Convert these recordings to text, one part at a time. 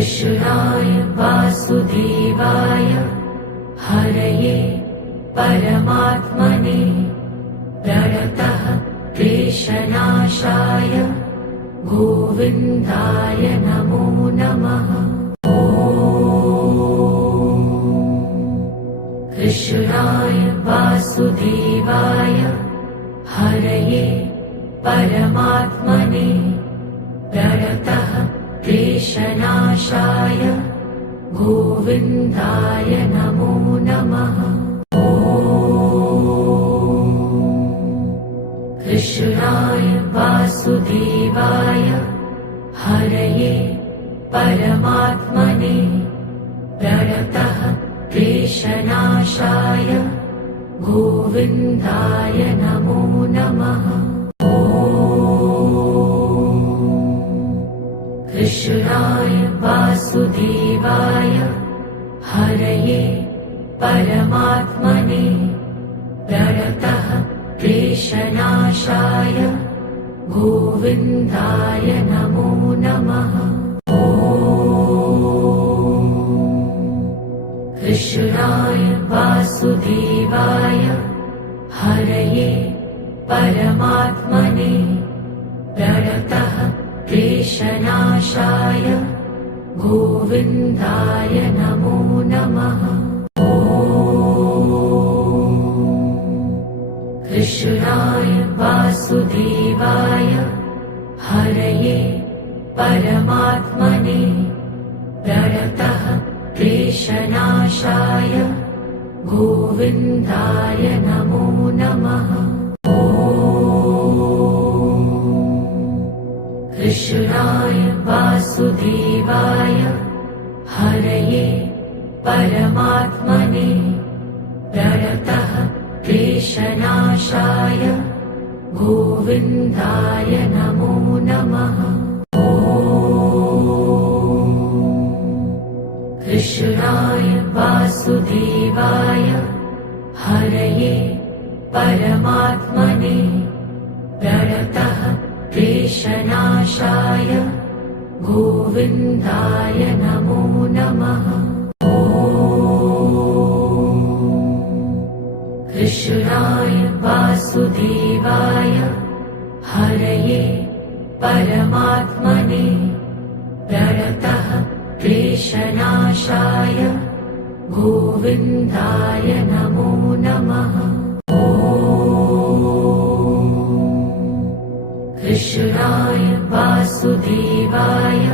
कृष्णाय वासुदेवाय हरये परमात्मने प्रणतः क्लेशनाशाय गोविन्दाय नमो नमः। कृष्णाय वासुदेवाय हरये परमात्मने प्रणतः क्लेशनाशाय गोविन्दाय नमो नमः। कृष्णाय वासुदेवाय हरये परमात्मने प्रणतः क्लेशनाशाय गोविन्दाय नमो नमः। कृष्णाय वासुदेवाय हरये परमात्मने प्रणतः क्लेशनाशाय गोविन्दाय नमो नमः। कृष्णाय वासुदेवाय हरये परमात्मने प्रणतः क्लेशनाशाय गोविन्दाय नमो नमः। कृष्णाय वासुदेवाय हरये परमात्मने प्रणतः क्लेशनाशाय गोविन्दाय नमो नमः। कृष्णाय वासुदेवाय हरये परमात्मने प्रणतः क्लेशनाशाय गोविन्दाय नमो नमः। कृष्णाय वासुदेवाय हरये परमात्मने प्रणतः क्लेशनाशाय गोविन्दाय नमो नमः। कृष्णाय वासुदेवाय हरये परमात्मने प्रणतः क्लेशनाशाय गोविन्दाय नमो नमः। कृष्णाय वासुदेवाय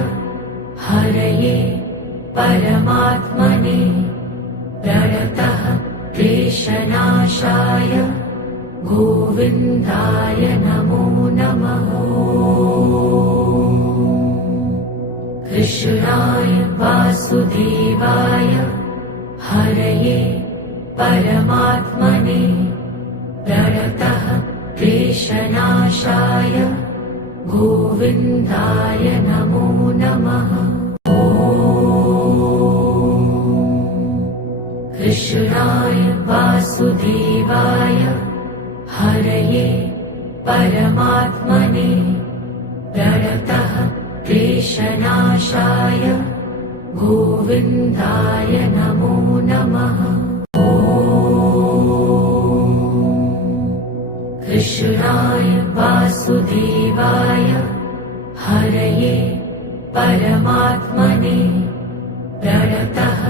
हरये परमात्मने प्रणतः क्लेशनाशाय गोविन्दाय नमो नमः। कृष्णाय वासुदेवाय हरये परमात्मने प्रणतः क्लेशनाशाय गोविन्दाय नमो नमः। कृष्णाय वासुदेवाय हरये परमात्मने प्रणतः क्लेशनाशाय गोविन्दाय नमो नमः। कृष्णाय वासुदेवाय हरये परमात्मने प्रणतः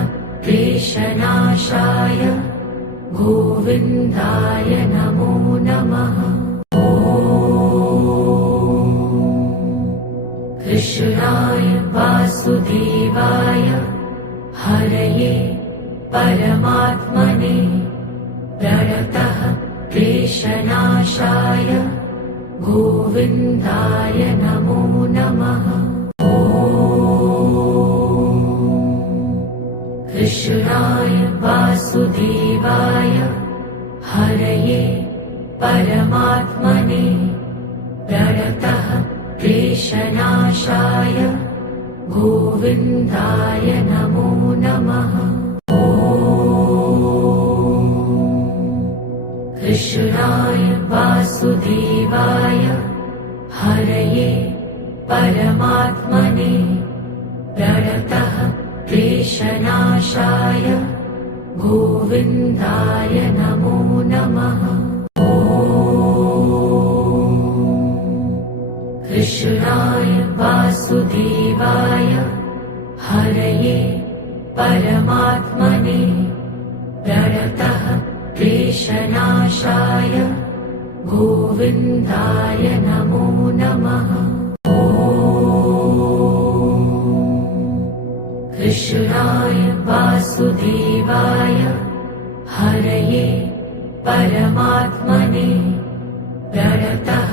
क्लेशनाशाय गोविन्दाय नमो नमः। कृष्णाय वासुदेवाय हरये परमात्मने प्रणतः क्लेशनाशाय गोविन्दाय नमो नमः। कृष्णाय वासुदेवाय हरये परमात्मने प्रणतः क्लेशनाशाय गोविन्दाय नमो नमः। कृष्णाय वासुदेवाय हरये परमात्मने प्रणतः क्लेशनाशाय गोविन्दाय नमो नमः। कृष्णाय वासुदेवाय हरये परमात्मने प्रणतः क्लेशनाशाय गोविन्दाय नमो नमः। कृष्णाय वासुदेवाय हरये परमात्मने प्रणतः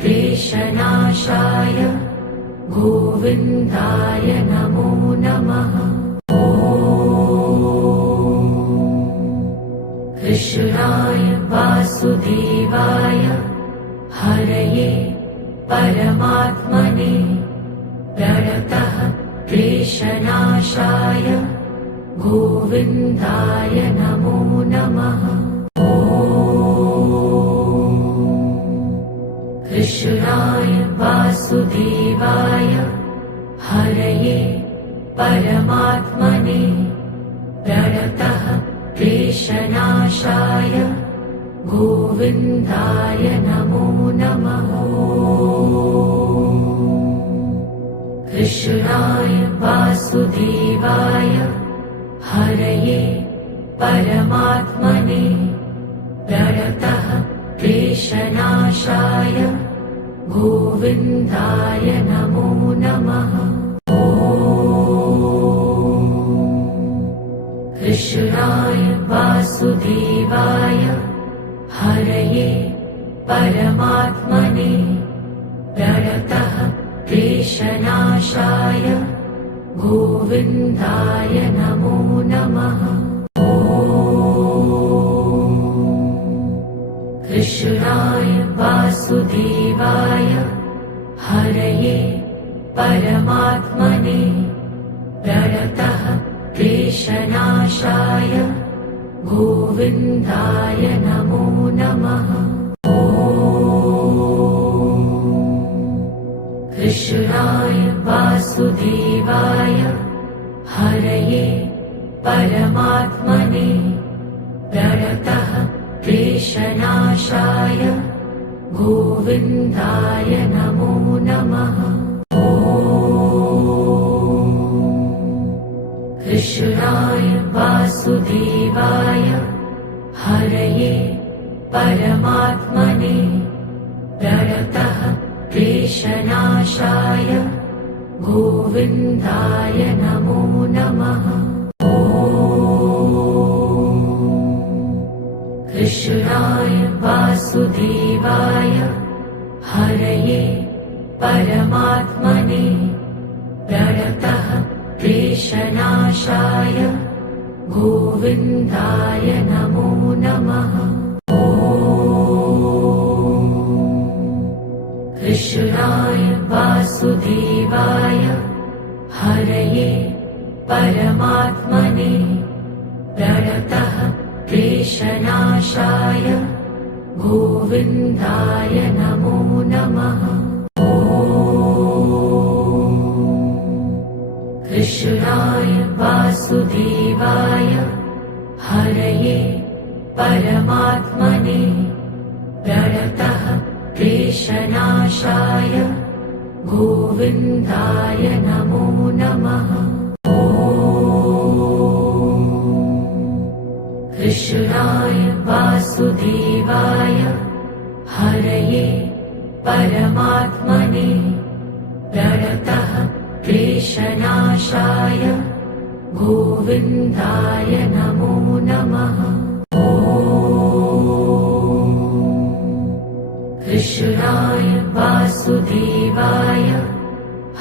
क्लेशनाशाय गोविन्दाय नमो नमः। कृष्णाय वासुदेवाय हरये परमात्मने प्रणतः क्लेशनाशाय गोविन्दाय नमो नमः। कृष्णाय वासुदेवाय हरये परमात्मने प्रणतः क्लेशनाशाय गोविन्दाय नमो नमः। कृष्णाय वासुदेवाय हरये परमात्मने प्रणतः क्लेशनाशाय गोविन्दाय नमो नमः। कृष्णाय वासुदेवाय हरये परमात्मने प्रणतः क्लेशनाशाय गोविन्दाय नमो नमः। कृष्णाय वासुदेवाय हरये परमात्मने प्रणतः क्लेशनाशाय गोविन्दाय नमो नमः। कृष्णाय वासुदेवाय हरये परमात्मने प्रणतः क्लेशनाशाय गोविन्दाय नमो नमः। कृष्णाय वासुदेवाय हरये परमात्मने प्रणतः क्लेशनाशाय गोविन्दाय नमो नमः। कृष्णाय वासुदेवाय हरये परमात्मने प्रणतः क्लेशनाशाय गोविन्दाय नमो नमः। कृष्णाय वासुदेवाय हरये परमात्मने प्रणतः क्लेशनाशाय गोविन्दाय नमो नमः। कृष्णाय वासुदेवाय हरये परमात्मने प्रणतः क्लेशनाशाय गोविन्दाय नमो नमः। कृष्णाय वासुदेवाय हरये परमात्मने प्रणतः क्लेशनाशाय गोविन्दाय नमो नमः। कृष्णाय वासुदेवाय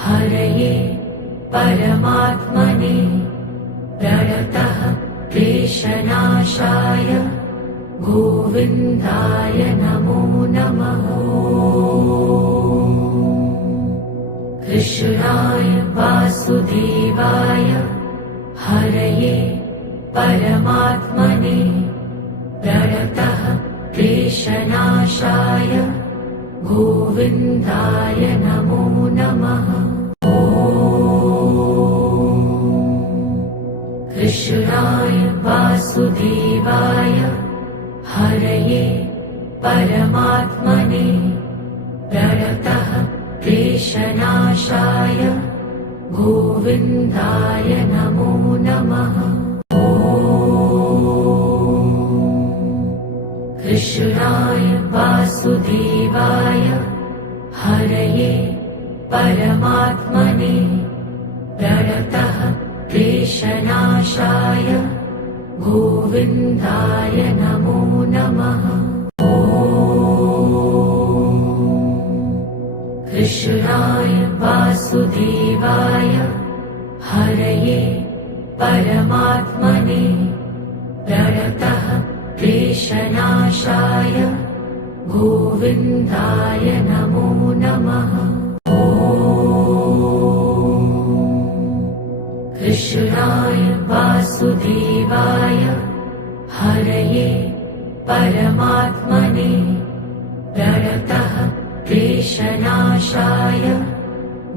हरये परमात्मने प्रणतः क्लेशनाशाय गोविन्दाय नमो नमः। कृष्णाय वासुदेवाय हरये परमात्मने प्रणतः क्लेशनाशाय गोविन्दाय नमो नमः। परमात्मने प्रणतः क्लेशनाशाय गोविन्दाय नमो नमः। कृष्णाय वासुदेवाय हरये परमात्मने प्रणतः क्लेशनाशाय गोविन्दाय नमो नमः। कृष्णाय वासुदेवाय हरये परमात्मने प्रणतः क्लेशनाशाय गोविन्दाय नमो नमः। कृष्णाय वासुदेवाय हरये परमात्मने प्रणतः क्लेशनाशाय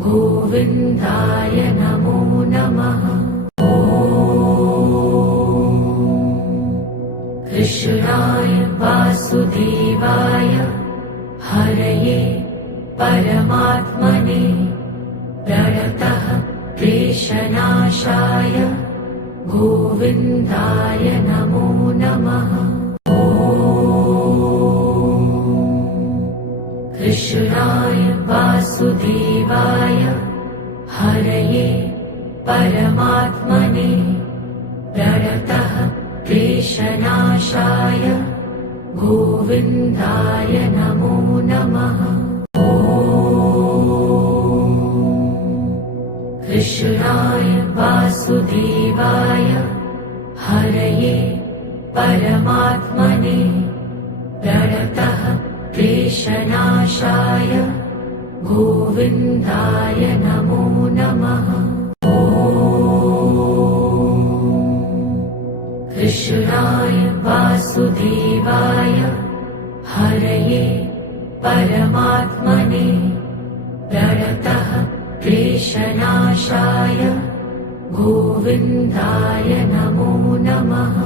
गोविन्दाय नमो नमः। कृष्णाय वासुदेवाय हरये परमात्मने प्रणतः क्लेशनाशाय गोविन्दाय नमो नमः। कृष्णाय वासुदेवाय हरये परमात्मने प्रणतः क्लेशनाशाय गोविन्दाय नमो नमः। कृष्णाय वासुदेवाय हरये परमात्मने प्रणतः क्लेशनाशाय गोविन्दाय नमो नमः। कृष्णाय वासुदेवाय हरये परमात्मने प्रणतः क्लेशनाशाय गोविन्दाय नमो नमः।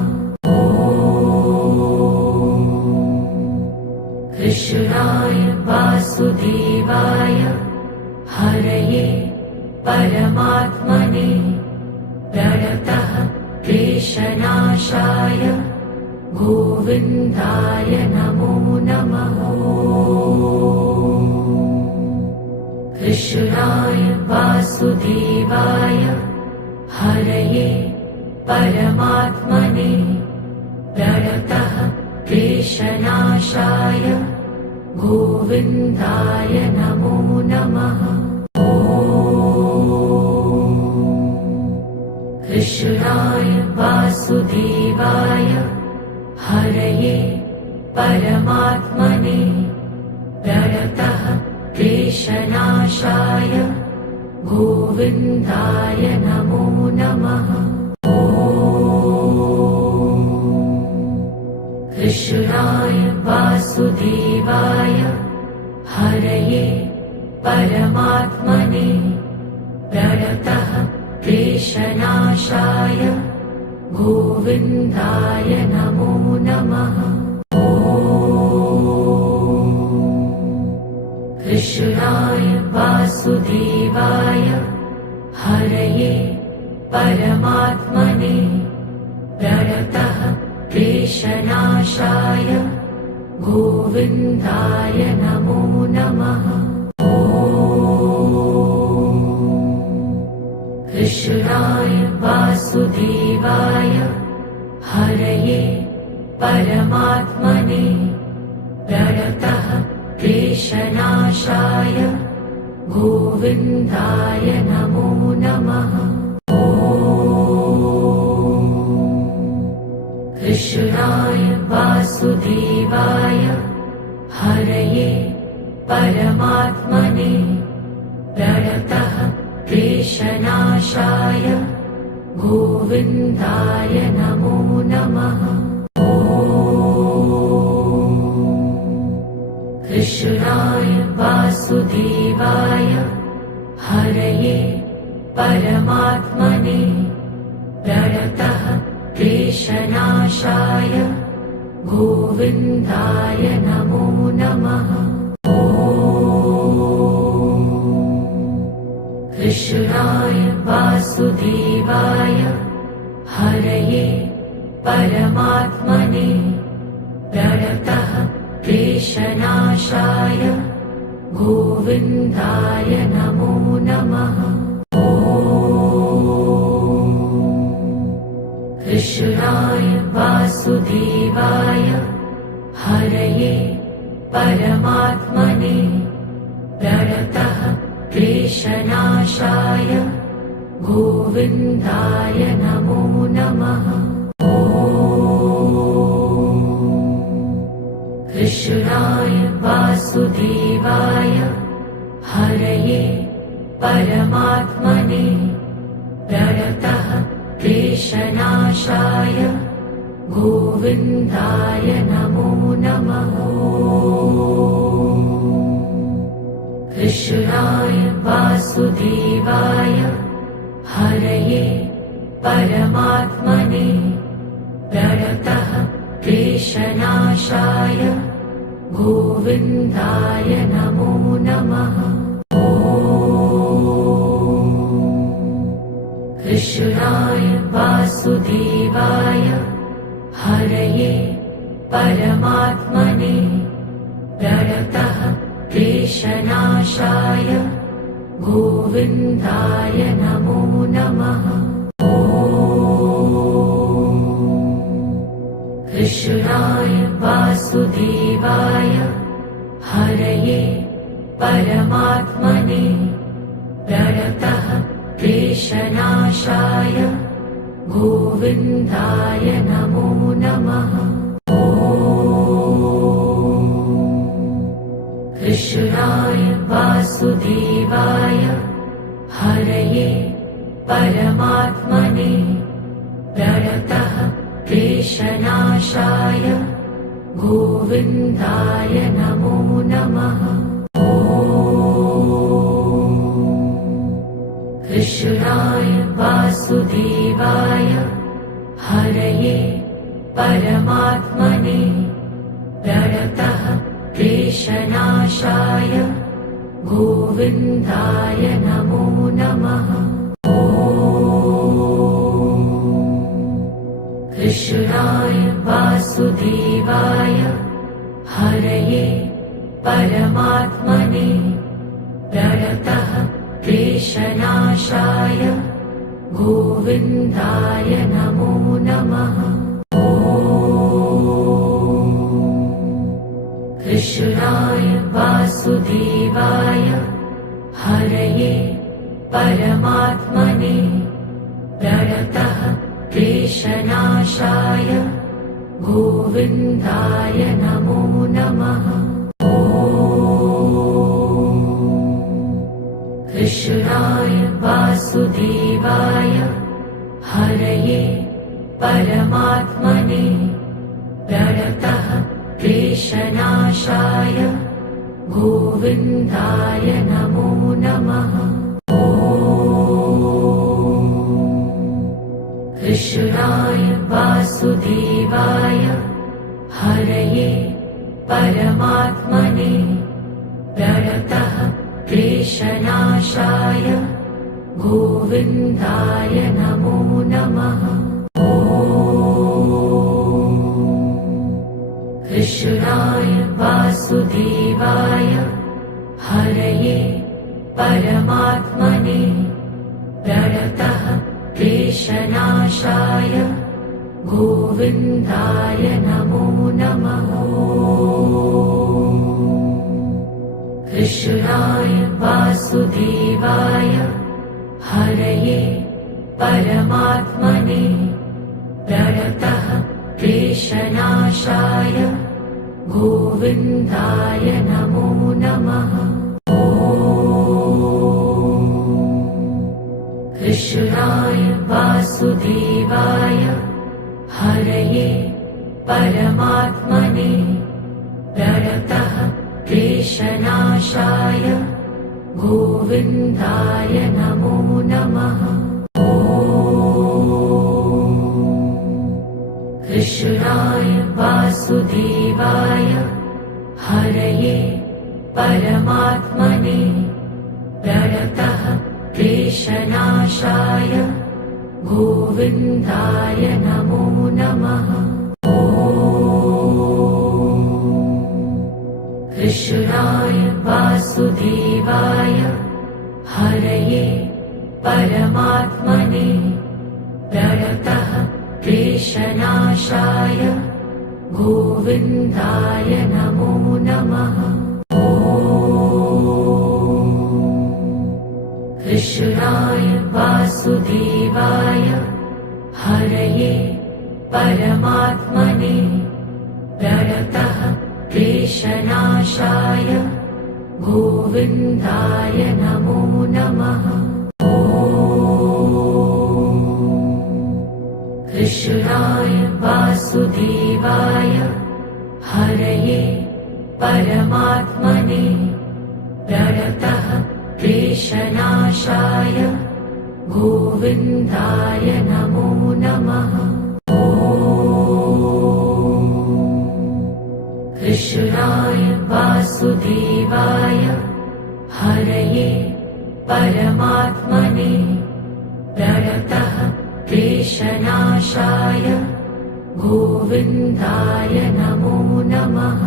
कृष्णाय वासुदेवाय हरये परमात्मने प्रणतः क्लेशनाशाय गोविन्दाय नमो नमः। कृष्णाय वासुदेवाय हरये परमात्मने प्रणतः क्लेशनाशाय गोविन्दाय नमो नमः। कृष्णाय वासुदेवाय हरये परमात्मने प्रणतः क्लेशनाशाय गोविन्दाय नमो नमः। कृष्णाय वासुदेवाय हरये परमात्मने प्रणतः क्लेशनाशाय गोविन्दाय नमो नमः। कृष्णाय वासुदेवाय हरये परमात्मने प्रणतः क्लेशनाशाय गोविन्दाय नमो नमः। कृष्णाय वासुदेवाय हरये परमात्मने प्रणतः क्लेशनाशाय गोविन्दाय नमो नमः। कृष्णाय वासुदेवाय हरये परमात्मने प्रणतः क्लेशनाशाय गोविन्दाय नमो नमः। कृष्णाय वासुदेवाय हरये परमात्मने प्रणतः क्लेशनाशाय गोविन्दाय नमो नमः। कृष्णाय वासुदेवाय हरये परमात्मने प्रणतः क्लेशनाशाय गोविन्दाय नमो नमः। कृष्णाय वासुदेवाय हरये परमात्मने प्रणतः क्लेशनाशाय गोविन्दाय नमो नमः। कृष्णाय वासुदेवाय हरये परमात्मने प्रणतः क्लेशनाशाय गोविन्दाय नमो नमः। कृष्णाय वासुदेवाय हरये परमात्मने प्रणतः क्लेशनाशाय गोविन्दाय नमो नमः। कृष्णाय वासुदेवाय हरये परमात्मने प्रणतः क्लेशनाशाय गोविन्दाय नमो नमः। कृष्णाय वासुदेवाय हरये परमात्मने प्रणतः क्लेशनाशाय गोविन्दाय नमो नमः। कृष्णाय वासुदेवाय हरये परमात्मने प्रणतः क्लेशनाशाय गोविन्दाय नमो नमः। कृष्णाय वासुदेवाय हरये परमात्मने प्रणतः क्लेशनाशाय गोविन्दाय नमो नमः। कृष्णाय वासुदेवाय हरये परमात्मने प्रणतः क्लेशनाशाय गोविन्दाय नमो नमः। कृष्णाय वासुदेवाय हरये परमात्मने प्रणतः क्लेशनाशाय गोविन्दाय नमो नमः। कृष्णाय वासुदेवाय हरये परमात्मने प्रणतः क्लेशनाशाय गोविन्दाय नमो नमः। कृष्णाय वासुदेवाय हरये परमात्मने प्रणतः क्लेशनाशाय गोविन्दाय नमो नमः। कृष्णाय वासुदेवाय हरये परमात्मने प्रणतः क्लेशनाशाय गोविन्दाय नमो नमः। कृष्णाय वासुदेवाय हरये परमात्मने प्रणतः क्लेशनाशाय गोविन्दाय नमो नमः। कृष्णाय वासुदेवाय हरये परमात्मने प्रणतः क्लेशनाशाय गोविन्दाय नमो नमः। कृष्णाय वासुदेवाय हरये परमात्मने प्रणतः क्लेशनाशाय गोविन्दाय नमो नमः। कृष्णाय वासुदेवाय हरये परमात्मने प्रणतः क्लेशनाशाय गोविन्दाय नमो नमः। कृष्णाय वासुदेवाय हरये परमात्मने प्रणतः क्लेशनाशाय गोविन्दाय नमो नमः। कृष्णाय वासुदेवाय हरये परमात्मने प्रणतः क्लेशनाशाय गोविन्दाय नमो नमः। कृष्णाय वासुदेवाय हरये परमात्मने प्रणतः क्लेशनाशाय गोविन्दाय नमो नमः।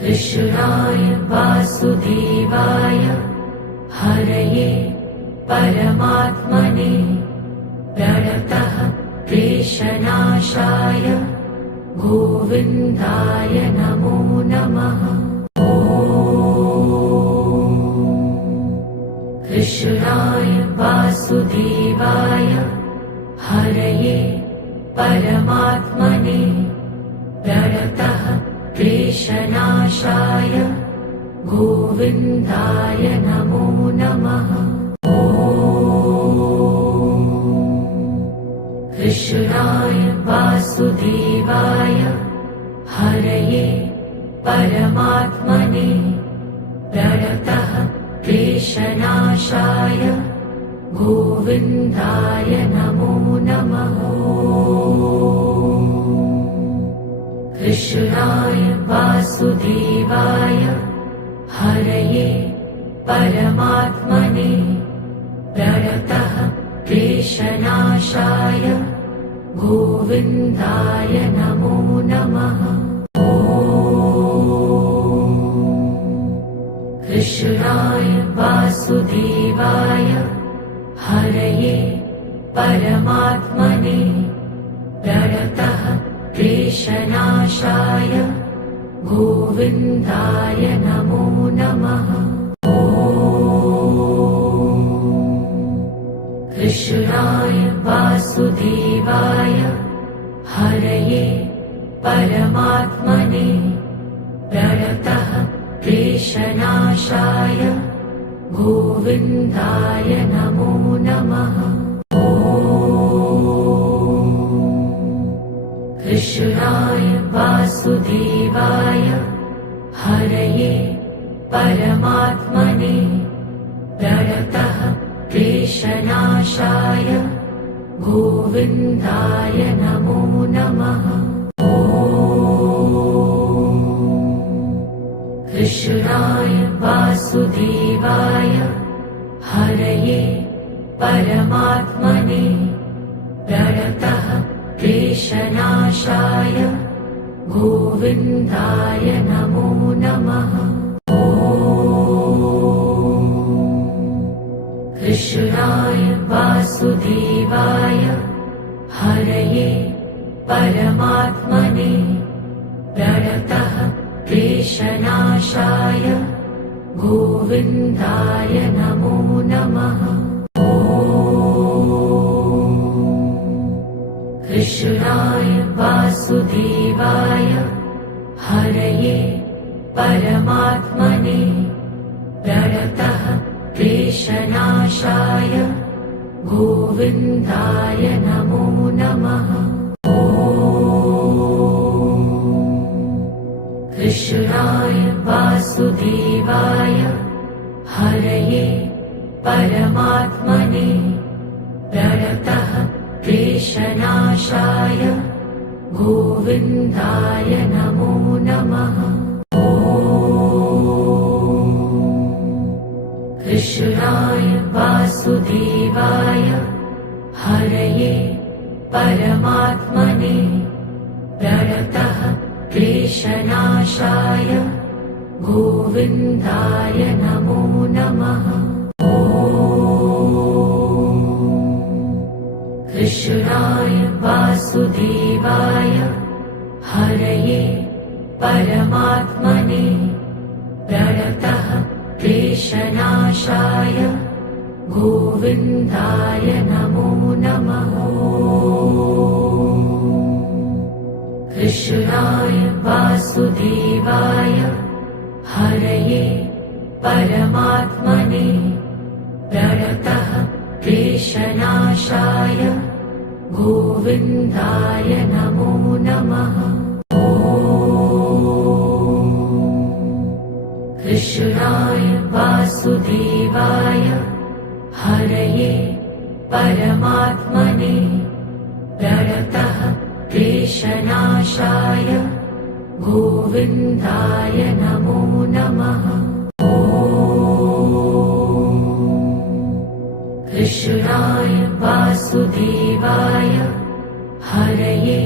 कृष्णाय वासुदेवाय हरये परमात्मने प्रणतः क्लेशनाशाय गोविन्दाय नमो नमः। कृष्णाय वासुदेवाय हरये परमात्मने प्रणतः क्लेशनाशाय गोविन्दाय नमो नमः। कृष्णाय वासुदेवाय हरये परमात्मने प्रणतः क्लेशनाशाय गोविन्दाय नमो नमः। कृष्णाय वासुदेवाय हरये परमात्मने प्रणतः क्लेशनाशाय गोविन्दाय नमो नमः। कृष्णाय वासुदेवाय हरये परमात्मने प्रणतः क्लेशनाशाय गोविन्दाय नमो नमः। कृष्णाय वासुदेवाय हरये परमात्मने प्रणतः क्लेशनाशाय गोविन्दाय नमो नमः। कृष्णाय वासुदेवाय हरये परमात्मने प्रणतः क्लेशनाशाय गोविन्दाय नमो नमः। कृष्णाय वासुदेवाय हरये परमात्मने प्रणतः क्लेशनाशाय गोविन्दाय नमो नमः। कृष्णाय वासुदेवाय हरये परमात्मने प्रणतः क्लेशनाशाय गोविन्दाय नमो नमः। कृष्णाय वासुदेवाय हरये परमात्मने प्रणतः क्लेशनाशाय गोविन्दाय नमो नमः। कृष्णाय वासुदेवाय हरये परमात्मने प्रणतः क्लेशनाशाय गोविन्दाय नमो नमः। कृष्णाय वासुदेवाय हरये परमात्मने प्रणतः क्लेशनाशाय गोविन्दाय नमो नमः। कृष्णाय वासुदेवाय हरये परमात्मने प्रणतः क्लेशनाशाय गोविन्दाय नमो नमः। कृष्णाय वासुदेवाय हरये परमात्मने प्रणतः क्लेशनाशाय गोविन्दाय नमो नमः। कृष्णाय वासुदेवाय हरये परमात्मने प्रणतः क्लेशनाशाय गोविन्दाय नमो नमः। कृष्णाय वासुदेवाय हरये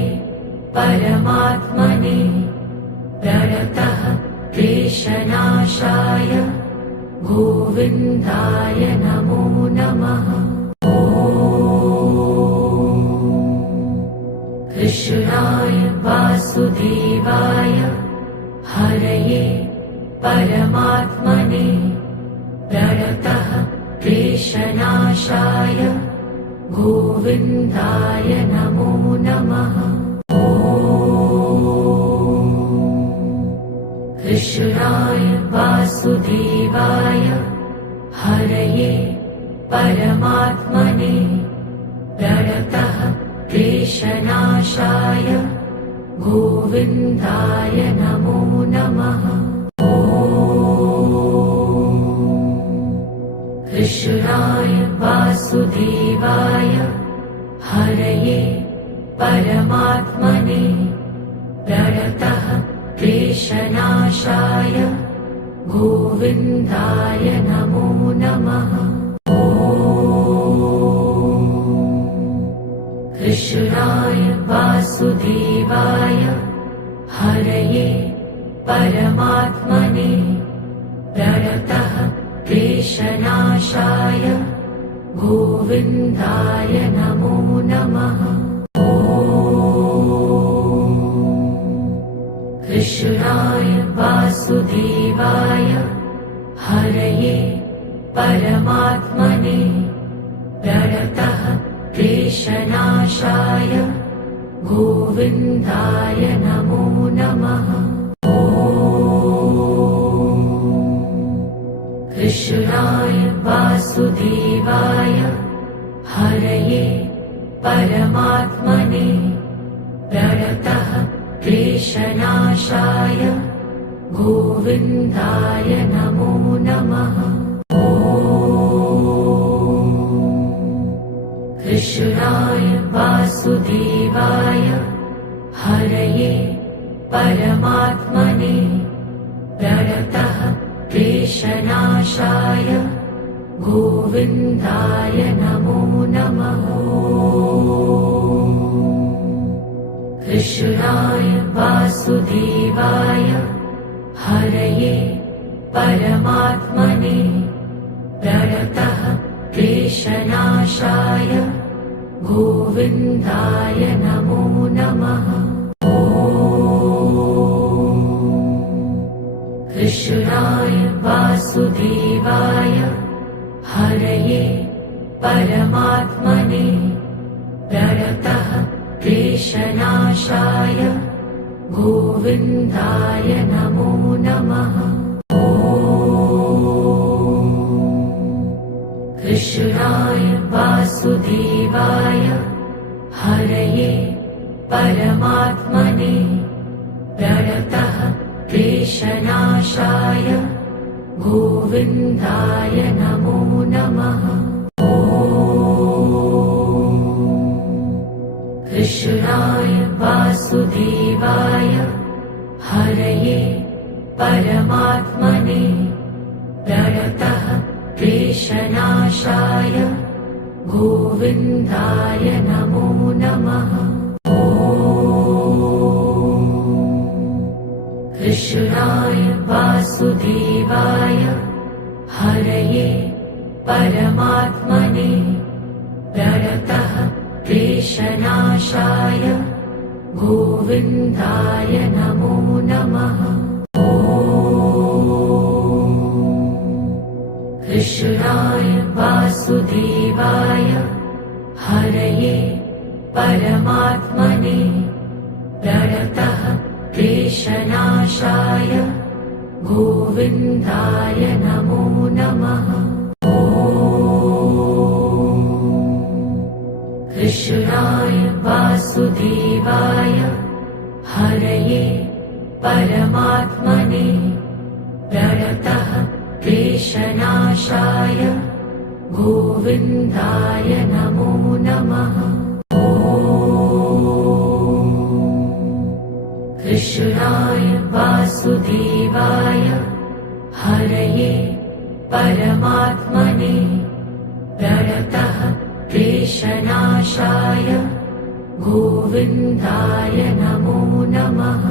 परमात्मने प्रणतः क्लेशनाशाय गोविन्दाय नमो नमः। कृष्णाय वासुदेवाय हरये परमात्मने प्रणतः क्लेशनाशाय गोविन्दाय नमो नमः। कृष्णाय वासुदेवाय हरये परमात्मने प्रणतः क्लेशनाशाय गोविन्दाय नमो नमः। कृष्णाय वासुदेवाय हरये परमात्मने प्रणतः क्लेशनाशाय गोविन्दाय नमो नमः। कृष्णाय वासुदेवाय हरये परमात्मने प्रणतः क्लेशनाशाय गोविन्दाय नमो नमः। कृष्णाय वासुदेवाय हरये परमात्मने प्रणतः क्लेशनाशाय गोविन्दाय नमो नमः। कृष्णाय वासुदेवाय हरये परमात्मने प्रणतः क्लेशनाशाय गोविन्दाय नमो नमः। कृष्णाय वासुदेवाय हरये परमात्मने प्रणतः क्लेशनाशाय गोविन्दाय नमो नमः। कृष्णाय वासुदेवाय हरये परमात्मने प्रणतः क्लेशनाशाय गोविन्दाय नमो नमः। कृष्णाय वासुदेवाय हरये परमात्मने प्रणतः क्लेशनाशाय गोविन्दाय नमो नमः। कृष्णाय वासुदेवाय हरये परमात्मने प्रणतः क्लेशनाशाय गोविन्दाय नमो नमः। कृष्णाय वासुदेवाय हरये परमात्मने प्रणतः क्लेशनाशाय गोविन्दाय नमो नमः। कृष्णाय वासुदेवाय हरये परमात्मने प्रणतः क्लेशनाशाय गोविन्दाय नमो नमः। कृष्णाय वासुदेवाय हरये परमात्मने प्रणतः क्लेशनाशाय गोविन्दाय नमो नमः। कृष्णाय वासुदेवाय हरये परमात्मने प्रणतः क्लेशनाशाय गोविन्दाय नमो नमः। कृष्णाय वासुदेवाय हरये परमात्मने प्रणतः क्लेशनाशाय गोविन्दाय नमो नमः।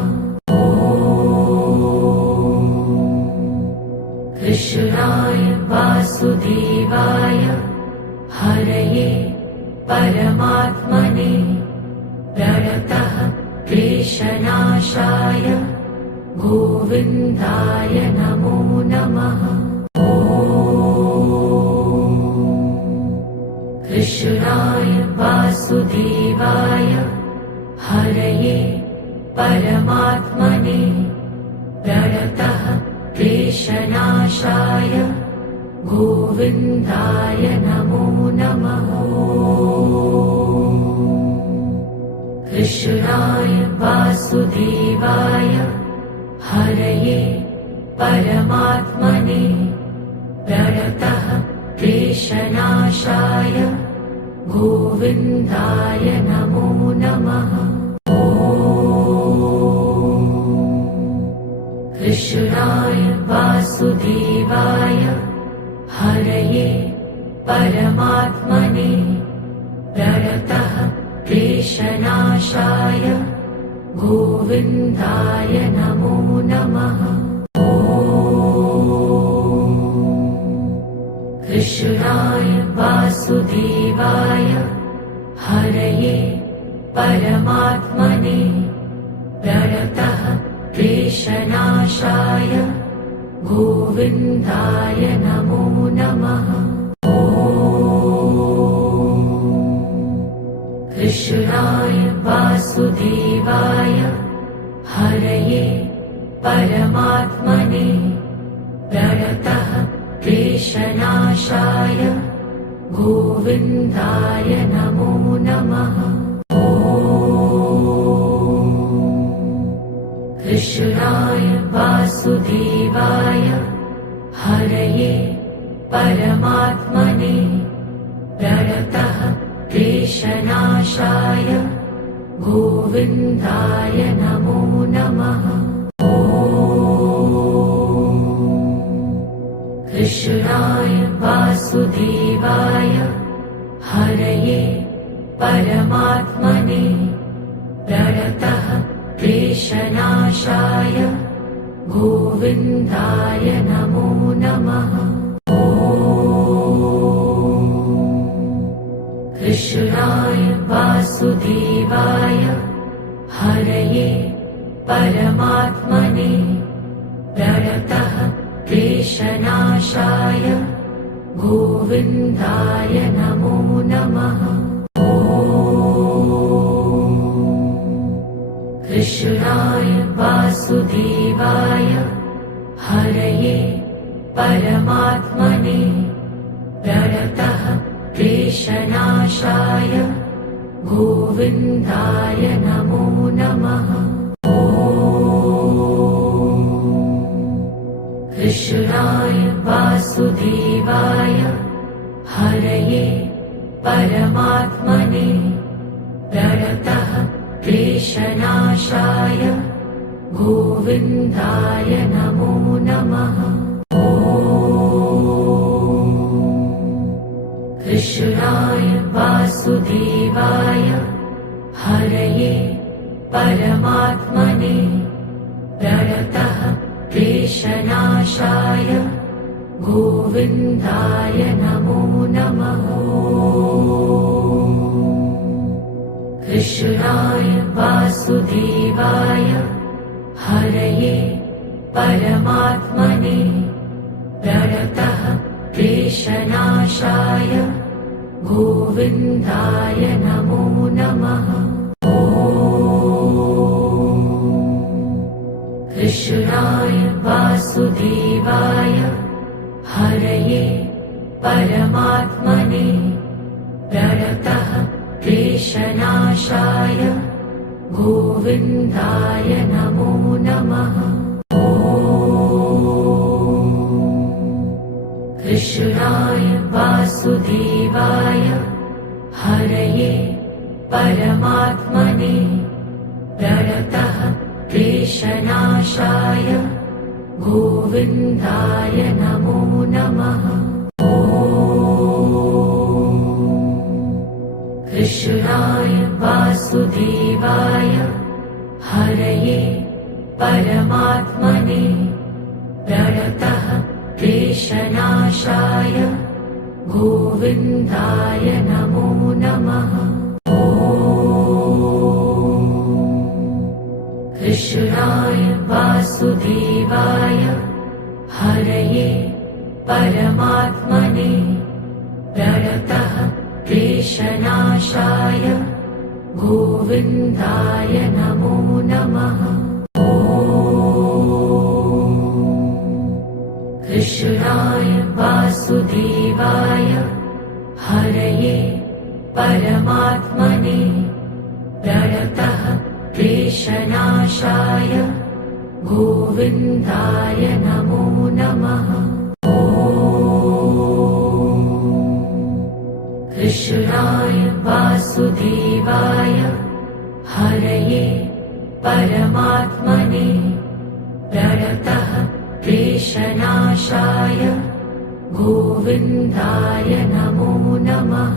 कृष्णाय वासुदेवाय हरये परमात्मने प्रणतः क्लेशनाशाय गोविन्दाय नमो नमः। कृष्णाय वासुदेवाय हरये परमात्मने प्रणतः क्लेशनाशाय गोविन्दाय नमो नमः। कृष्णाय वासुदेवाय हरये परमात्मने प्रणतः क्लेशनाशाय गोविन्दाय नमो नमः। कृष्णाय वासुदेवाय हरये परमात्मने प्रणतः क्लेशनाशाय गोविन्दाय नमो नमः। कृष्णाय वासुदेवाय हरये परमात्मने प्रणतः क्लेशनाशाय गोविन्दाय नमो नमः। कृष्णाय वासुदेवाय हरये परमात्मने प्रणतः क्लेशनाशाय गोविन्दाय नमो नमः। कृष्णाय वासुदेवाय हरये परमात्मने प्रणतः क्लेशनाशाय गोविन्दाय नमो नमः। कृष्णाय वासुदेवाय हरये परमात्मने प्रणतः क्लेशनाशाय गोविन्दाय नमो नमः। कृष्णाय वासुदेवाय हरये परमात्मने प्रणतः क्लेशनाशाय गोविन्दाय नमो नमः। कृष्णाय वासुदेवाय हरये परमात्मने प्रणतः क्लेशनाशाय गोविन्दाय नमो नमः। कृष्णाय वासुदेवाय हरये परमात्मने प्रणतः क्लेशनाशाय गोविन्दाय नमो नमः। कृष्णाय वासुदेवाय हरये परमात्मने प्रणतः क्लेशनाशाय गोविन्दाय नमो नमः। कृष्णाय वासुदेवाय हरये परमात्मने प्रणतः क्लेशनाशाय गोविन्दाय नमो नमः। कृष्णाय वासुदेवाय हरये परमात्मने प्रणतः क्लेशनाशाय गोविन्दाय नमो नमः। कृष्णाय वासुदेवाय हरये परमात्मने प्रणतः क्लेशनाशाय गोविन्दाय नमो नमः। कृष्णाय वासुदेवाय हरये परमात्मने प्रणतः क्लेशनाशाय गोविन्दाय नमो नमः। कृष्णाय वासुदेवाय हरये परमात्मने प्रणतः क्लेशनाशाय गोविन्दाय नमो नमः। कृष्णाय वासुदेवाय हरये परमात्मने प्रणतः क्लेशनाशाय गोविन्दाय नमो नमः। कृष्णाय वासुदेवाय हरये परमात्मने प्रणतः क्लेशनाशाय गोविन्दाय नमो नमः।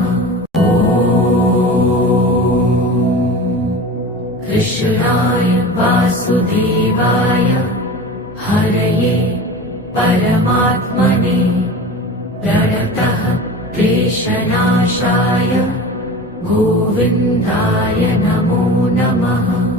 कृष्णाय वासुदेवाय हरये परमात्मने प्रणतः क्लेशनाशाय गोविन्दाय नमो नमः।